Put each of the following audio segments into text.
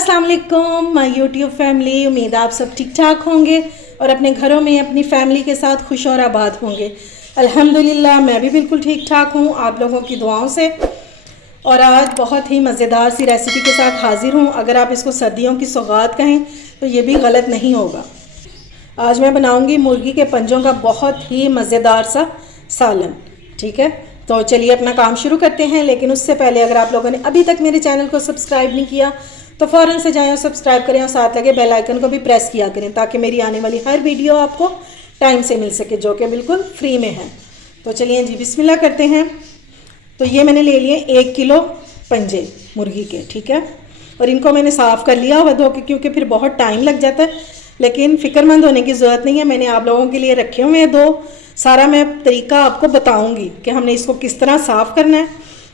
अस्सलाम वालेकुम my YouTube family. उम्मीद आप सब ठीक ठाक होंगे और अपने घरों में अपनी फैमिली के साथ खुश और आबाद होंगे। अल्हम्दुलिल्लाह मैं भी बिल्कुल ठीक ठाक हूँ आप लोगों की दुआओं से। और आज बहुत ही मज़ेदार सी रेसिपी के साथ हाजिर हूँ। अगर आप इसको सर्दियों की सौगात कहें तो ये भी गलत नहीं होगा। आज मैं बनाऊँगी मुर्गी के पंजों का बहुत ही मज़ेदार सा सालन। ठीक है, तो चलिए अपना काम शुरू करते हैं। लेकिन उससे पहले अगर आप लोगों ने अभी तक मेरे चैनल को सब्सक्राइब नहीं किया तो फ़ौरन से जाएं और सब्सक्राइब करें और साथ लगे बेल आइकन को भी प्रेस किया करें ताकि मेरी आने वाली हर वीडियो आपको टाइम से मिल सके, जो कि बिल्कुल फ्री में है। तो चलिए जी बिस्मिल्लाह करते हैं। तो ये मैंने ले लिए 1 किलो पंजे मुर्गी के। ठीक है, और इनको मैंने साफ़ कर लिया हुआ धो के, क्योंकि फिर बहुत टाइम लग जाता है। लेकिन फ़िक्रमंद होने की ज़रूरत नहीं है, मैंने आप लोगों के लिए रखे हुए हैं दो। सारा मैं तरीका आपको बताऊंगी कि हमने इसको किस तरह साफ़ करना है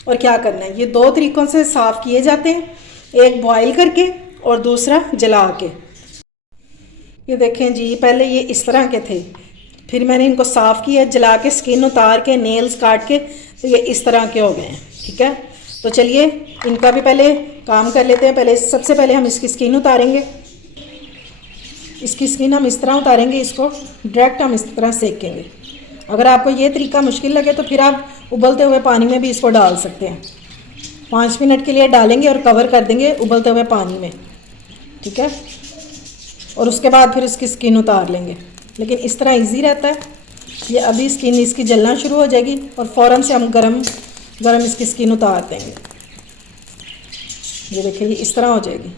और क्या करना है। ये दो तरीक़ों से साफ़ किए जाते हैं, एक बॉयल करके और दूसरा जला के। ये देखें जी, पहले ये इस तरह के थे, फिर मैंने इनको साफ़ किया, जला के स्किन उतार के नेल्स काट के, तो ये इस तरह के हो गए हैं। ठीक है, तो चलिए इनका भी पहले काम कर लेते हैं। पहले सबसे पहले हम इसकी स्किन उतारेंगे। इसकी स्किन हम इस तरह उतारेंगे, इसको डायरेक्ट हम इस तरह सेकेंगे। अगर आपको ये तरीका मुश्किल लगे तो फिर आप उबलते हुए पानी में भी इसको डाल सकते हैं। 5 मिनट के लिए डालेंगे और कवर कर देंगे उबलते हुए पानी में। ठीक है, और उसके बाद फिर इसकी स्किन उतार लेंगे। लेकिन इस तरह इजी रहता है। ये अभी स्किन इसकी जलना शुरू हो जाएगी और फ़ौरन से हम गरम इसकी स्किन उतार देंगे। ये देखिए, ये इस तरह हो जाएगी।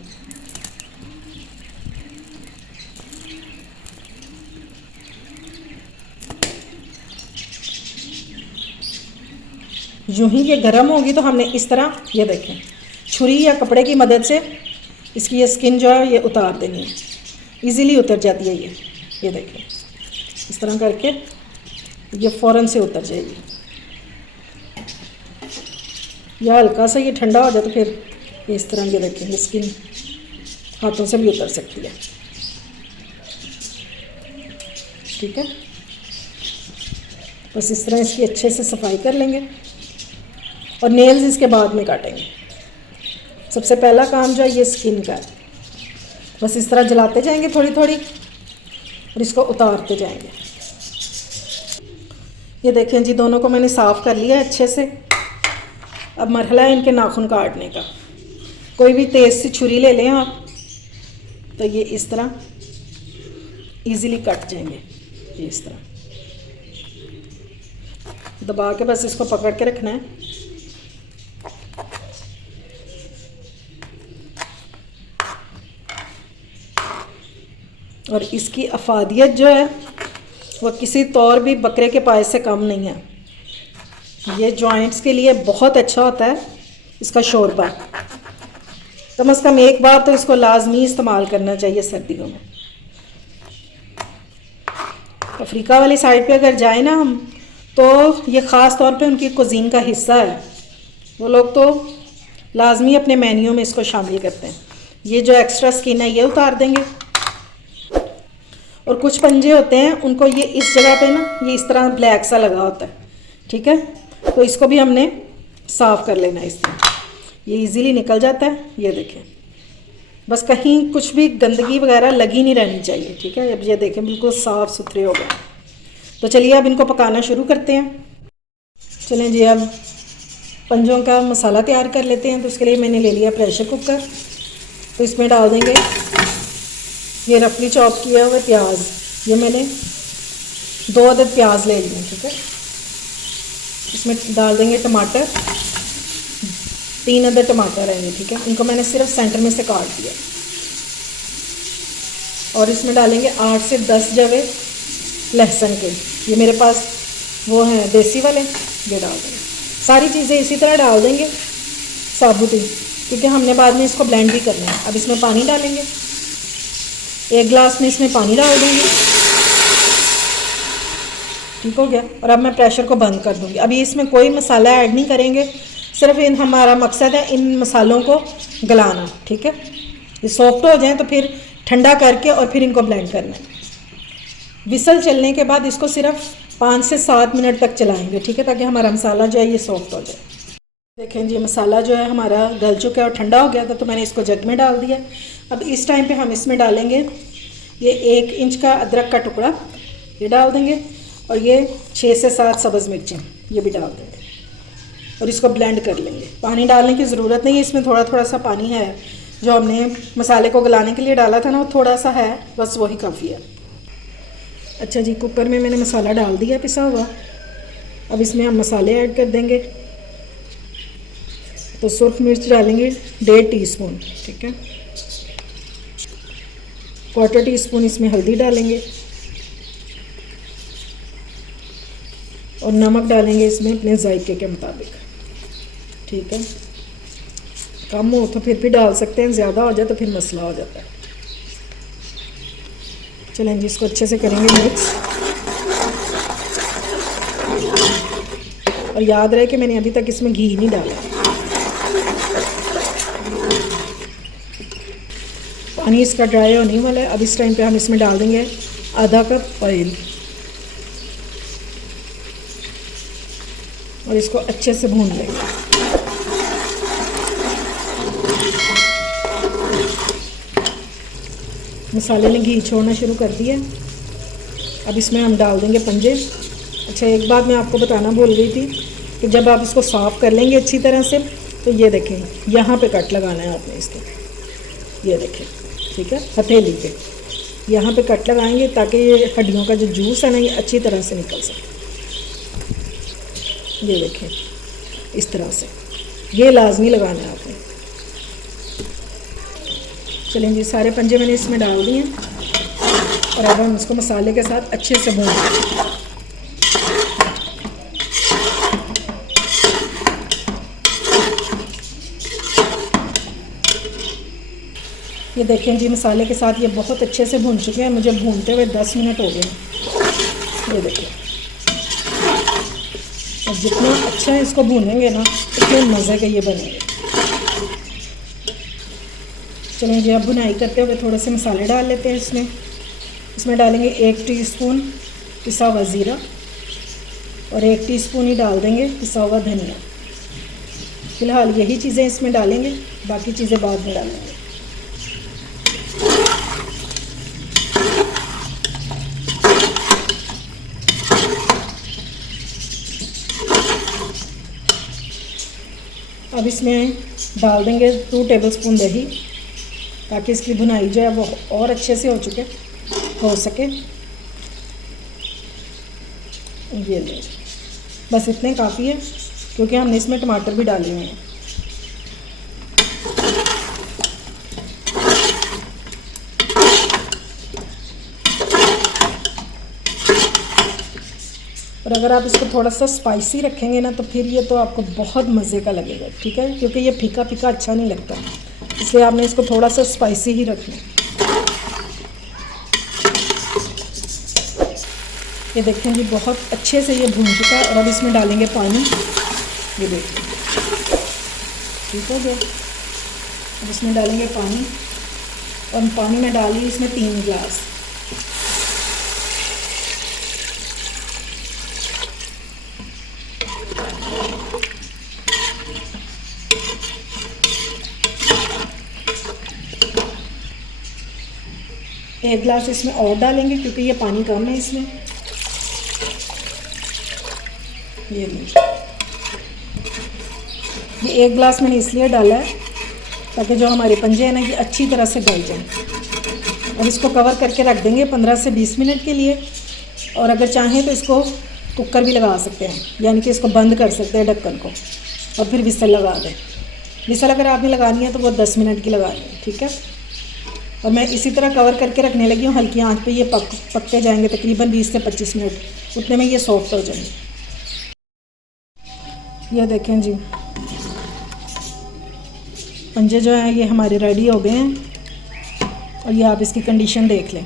यूँ ही ये गर्म होगी तो हमने इस तरह, ये देखें, छुरी या कपड़े की मदद से इसकी ये स्किन जो है ये उतार देनी है। इजीली उतर जाती है ये देखें, इस तरह करके ये फ़ौरन से उतर जाएगी। या हल्का सा ये ठंडा हो जाए तो फिर ये इस तरह, ये देखें, ये स्किन हाथों से भी उतर सकती है। ठीक है, बस इस तरह इसकी अच्छे से सफाई कर लेंगे और नेल्स इसके बाद में काटेंगे। सबसे पहला काम जो है ये स्किन का है। बस इस तरह जलाते जाएंगे थोड़ी थोड़ी और इसको उतारते जाएंगे। ये देखें जी, दोनों को मैंने साफ़ कर लिया अच्छे से। अब मरहला है इनके नाखून काटने का। कोई भी तेज़ सी छुरी ले लें आप, तो ये इस तरह इजीली कट जाएंगे। ये इस तरह दबा के बस इसको पकड़ के रखना है। और इसकी अफादियत जो है वो किसी तौर भी बकरे के पाए से कम नहीं है। ये जॉइंट्स के लिए बहुत अच्छा होता है इसका शोरबा। कम से कम एक बार तो इसको लाजमी इस्तेमाल करना चाहिए सर्दियों में। अफ्रीका वाली साइड पे अगर जाए ना हम, तो ये ख़ास तौर पे उनकी कुज़ीन का हिस्सा है। वो लोग तो लाजमी अपने मेन्यू में इसको शामिल करते हैं। ये जो एक्स्ट्रा स्किन है ये उतार देंगे। और कुछ पंजे होते हैं उनको ये इस जगह पे ना ये इस तरह ब्लैक सा लगा होता है। ठीक है, तो इसको भी हमने साफ़ कर लेना है। इस तरह ये इजीली निकल जाता है। ये देखें, बस कहीं कुछ भी गंदगी वगैरह लगी नहीं रहनी चाहिए। ठीक है, अब ये देखें बिल्कुल साफ़ सुथरे हो गए। तो चलिए अब इनको पकाना शुरू करते हैं। चलें जी, अब पंजों का मसाला तैयार कर लेते हैं। तो उसके लिए मैंने ले लिया प्रेशर कुकर। तो इसमें डाल देंगे ये रफली चॉप किया हुआ प्याज। ये मैंने 2 अदद प्याज ले लिए। ठीक है, इसमें डाल देंगे टमाटर, 3 अदद टमाटर हैं ये। ठीक है, इनको मैंने सिर्फ सेंटर में से काट दिया। और इसमें डालेंगे 8 से 10 जवे लहसुन के। ये मेरे पास वो हैं देसी वाले, ये डाल देंगे। सारी चीज़ें इसी तरह डाल देंगे साबुत ही, क्योंकि हमने बाद में इसको ब्लेंड भी करना है। अब इसमें पानी डालेंगे, 1 गिलास में इसमें पानी डाल देंगे। ठीक हो गया। और अब मैं प्रेशर को बंद कर दूंगी। अभी इसमें कोई मसाला ऐड नहीं करेंगे, सिर्फ हमारा मकसद है इन मसालों को गलाना। ठीक है, ये सॉफ्ट हो जाएं तो फिर ठंडा करके और फिर इनको ब्लेंड करना है। विसल चलने के बाद इसको सिर्फ 5 से 7 मिनट तक चलाएंगे। ठीक है, ताकि हमारा मसाला जो है ये सॉफ्ट हो जाए। देखें जी, मसाला जो है हमारा गल चुका है और ठंडा हो गया था, तो मैंने इसको जग में डाल दिया। अब इस टाइम पे हम इसमें डालेंगे ये 1 इंच का अदरक का टुकड़ा, ये डाल देंगे, और ये 6 से 7 सब्ज़ मिर्चें ये भी डाल देंगे और इसको ब्लेंड कर लेंगे। पानी डालने की ज़रूरत नहीं है, इसमें थोड़ा थोड़ा सा पानी है जो हमने मसाले को गलाने के लिए डाला था ना, वो थोड़ा सा है, बस वही काफ़ी है। अच्छा जी, कुकर में मैंने मसाला डाल दिया पिसा हुआ। अब इसमें हम मसाले ऐड कर देंगे। तो सुर्ख मिर्च डालेंगे 1.5 टीस्पून, ठीक है। 1/4 टीस्पून इसमें हल्दी डालेंगे और नमक डालेंगे इसमें अपने जायके के मुताबिक, ठीक है। कम हो तो फिर भी डाल सकते हैं, ज़्यादा हो जाए तो फिर मसला हो जाता है। चलें जी, इसको अच्छे से करेंगे मिक्स। और याद रहे कि मैंने अभी तक इसमें घी नहीं डाला। पानी इसका ड्राई होने वाला है। अब इस टाइम पे हम इसमें डाल देंगे आधा कप ऑयल और इसको अच्छे से भून लेंगे। मसाले ने घी छोड़ना शुरू कर दिया। अब इसमें हम डाल देंगे पंजे। अच्छा, एक बात मैं आपको बताना भूल गई थी कि जब आप इसको साफ़ कर लेंगे अच्छी तरह से, तो ये देखें यहाँ पे कट लगाना है आपने इसके, ये देखें, ठीक है, हथेली पे यहाँ पे कट लगाएंगे ताकि ये हड्डियों का जो जूस है ना ये अच्छी तरह से निकल सके। ये देखें इस तरह से, ये लाजमी लगाना है आपने। चलें जी, सारे पंजे मैंने इसमें डाल दिए और अब हम इसको मसाले के साथ अच्छे से भून लेंगे। ये देखें जी, मसाले के साथ ये बहुत अच्छे से भून चुके हैं। मुझे भूनते हुए 10 मिनट हो गए। ये देखें, और जितना अच्छा इसको भूनेंगे ना उतने मज़े के ये बनेंगे। चलिए जी, अब भुनाई करते हुए थोड़े से मसाले डाल लेते हैं इसमें डालेंगे 1 टीस्पून पिसा हुआ ज़ीरा और 1 टीस्पून ही डाल देंगे पिसा हुआ धनिया। फ़िलहाल यही चीज़ें इसमें डालेंगे, बाकी चीज़ें बाद में डालेंगे। अब इसमें डाल देंगे 2 टेबलस्पून दही, ताकि इसकी भुनाई जो है वो और अच्छे से हो सके। ये ले, बस इतने काफ़ी है क्योंकि हमने इसमें टमाटर भी डाले हुए हैं। और अगर आप इसको थोड़ा सा स्पाइसी रखेंगे ना तो फिर ये तो आपको बहुत मज़े का लगेगा, ठीक है, क्योंकि ये फीका फीका अच्छा नहीं लगता, इसलिए आपने इसको थोड़ा सा स्पाइसी ही रखना। ये देखें जी, बहुत अच्छे से ये भून चुका है। और अब इसमें डालेंगे पानी। ये देखिए, ठीक हो गया। अब इसमें डालेंगे पानी और पानी में डाली इसमें 3 गिलास। एक गिलास इसमें और डालेंगे क्योंकि ये पानी कम है इसमें। ये 1 गिलास मैंने इसलिए डाला है ताकि जो हमारे पंजे हैं ना ये अच्छी तरह से गल जाएं। और इसको कवर करके रख देंगे 15 से 20 मिनट के लिए। और अगर चाहें तो इसको कुकर भी लगा सकते हैं, यानी कि इसको बंद कर सकते हैं ढक्कन को और फिर विसल लगा दें। विसल अगर आपने लगानी है तो वो 10 मिनट की लगानी है, ठीक है। और मैं इसी तरह कवर करके रखने लगी हूँ, हल्की आंच पे ये पकते जाएंगे तकरीबन 20 से 25 मिनट, उतने में ये सॉफ्ट हो जाएंगे। ये देखें जी, पंजे जो हैं ये हमारे रेडी हो गए हैं। और ये आप इसकी कंडीशन देख लें,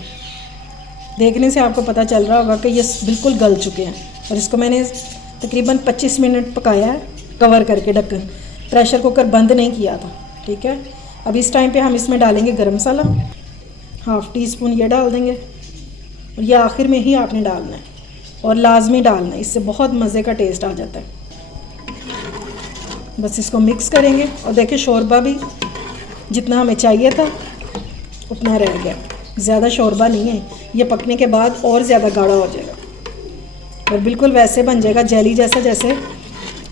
देखने से आपको पता चल रहा होगा कि ये बिल्कुल गल चुके हैं। और इसको मैंने तकरीबन 25 मिनट पकाया है कवर करके, ढक्कन, प्रेशर कुकर बंद नहीं किया था, ठीक है। अब इस टाइम पे हम इसमें डालेंगे गरम मसाला, 1/2 टीस्पून ये डाल देंगे। और ये आखिर में ही आपने डालना है और लाजमी डालना है, इससे बहुत मज़े का टेस्ट आ जाता है। बस इसको मिक्स करेंगे और देखिए शोरबा भी जितना हमें चाहिए था उतना रह गया, ज़्यादा शोरबा नहीं है। ये पकने के बाद और ज़्यादा गाढ़ा हो जाएगा और बिल्कुल वैसे बन जाएगा जेली जैसा जैसे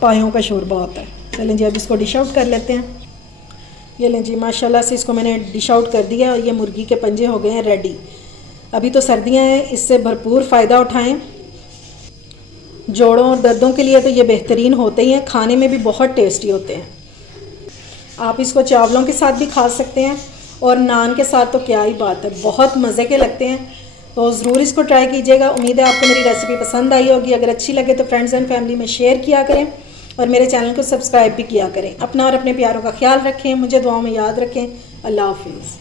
पायों का शोरबा होता है। चलें जी अब इसको डिश आउट कर लेते हैं। ये लें जी माशाल्लाह से इसको मैंने डिश आउट कर दिया और ये मुर्गी के पंजे हो गए हैं रेडी। अभी तो सर्दियां हैं, इससे भरपूर फ़ायदा उठाएं। जोड़ों और दर्दों के लिए तो ये बेहतरीन होते ही हैं, खाने में भी बहुत टेस्टी होते हैं। आप इसको चावलों के साथ भी खा सकते हैं और नान के साथ तो क्या ही बात है, बहुत मज़े के लगते हैं। तो ज़रूर इसको ट्राई कीजिएगा। उम्मीद है आपको मेरी रेसिपी पसंद आई होगी। अगर अच्छी लगे तो फ्रेंड्स एंड फैमिली में शेयर किया करें और मेरे चैनल को सब्सक्राइब भी किया करें। अपना और अपने प्यारों का ख्याल रखें, मुझे दुआओं में याद रखें। अल्लाह हाफिज़।